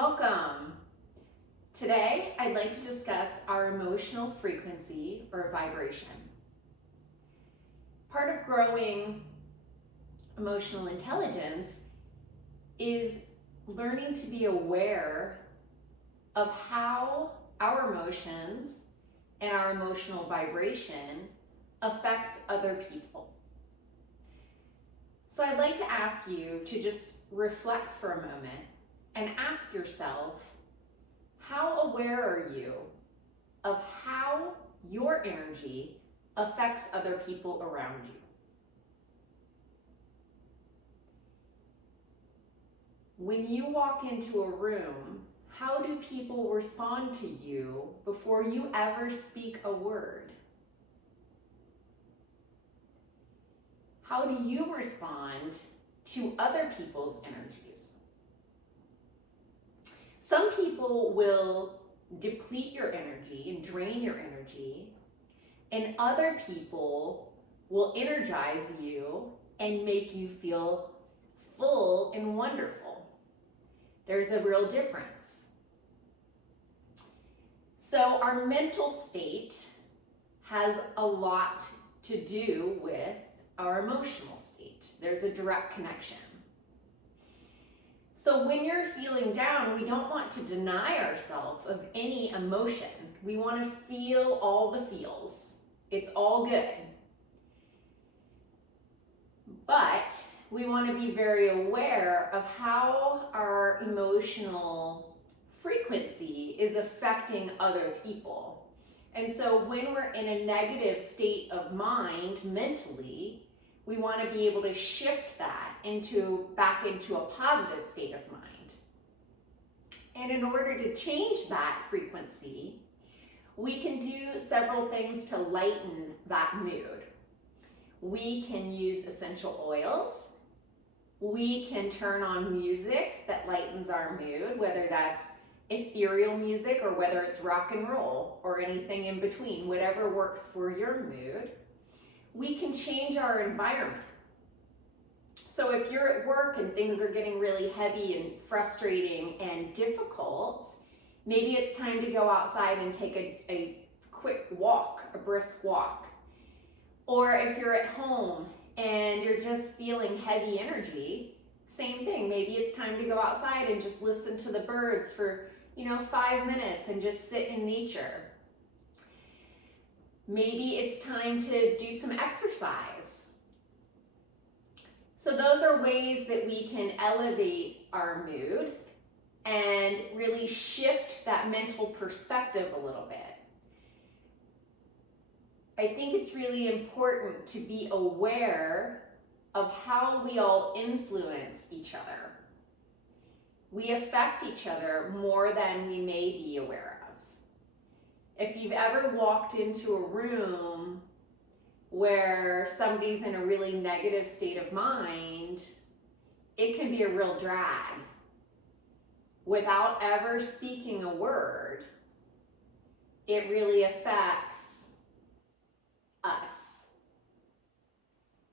Welcome. Today, I'd like to discuss our emotional frequency or vibration. Part of growing emotional intelligence is learning to be aware of how our emotions and our emotional vibration affects other people. So I'd like to ask you to just reflect for a moment and ask yourself, how aware are you of how your energy affects other people around you? When you walk into a room, how do people respond to you before you ever speak a word? How do you respond to other people's energies? Some people will deplete your energy and drain your energy, and other people will energize you and make you feel full and wonderful. There's a real difference. So our mental state has a lot to do with our emotional state. There's a direct connection. So when you're feeling down, we don't want to deny ourselves of any emotion. We want to feel all the feels. It's all good. But we want to be very aware of how our emotional frequency is affecting other people. And so when we're in a negative state of mind mentally, we want to be able to shift that back into a positive state of mind. And in order to change that frequency, we can do several things to lighten that mood. We can use essential oils. We can turn on music that lightens our mood, whether that's ethereal music or whether it's rock and roll or anything in between, whatever works for your mood. We can change our environment. So if you're at work and things are getting really heavy and frustrating and difficult, maybe it's time to go outside and take a quick walk, a brisk walk. Or if you're at home and you're just feeling heavy energy, same thing. Maybe it's time to go outside and just listen to the birds for 5 minutes and just sit in nature. Maybe it's time to do some exercise. So those are ways that we can elevate our mood and really shift that mental perspective a little bit. I think it's really important to be aware of how we all influence each other. We affect each other more than we may be aware of. If you've ever walked into a room where somebody's in a really negative state of mind, it can be a real drag. Without ever speaking a word, it really affects us.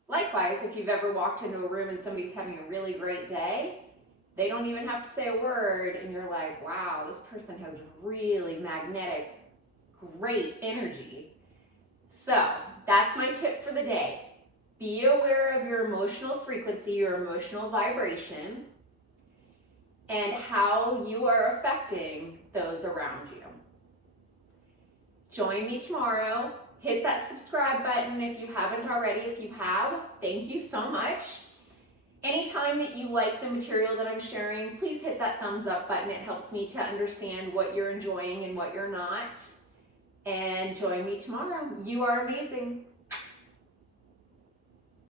Likewise, if you've ever walked into a room and somebody's having a really great day, they don't even have to say a word, and you're like, wow, this person has really magnetic, great energy. So that's my tip for the day. Be aware of your emotional frequency, your emotional vibration, and how you are affecting those around you. Join me tomorrow. Hit that subscribe button if you haven't already. If you have, thank you so much. Anytime that you like the material that I'm sharing, please hit that thumbs up button. It helps me to understand what you're enjoying and what you're not. And join me tomorrow. You are amazing.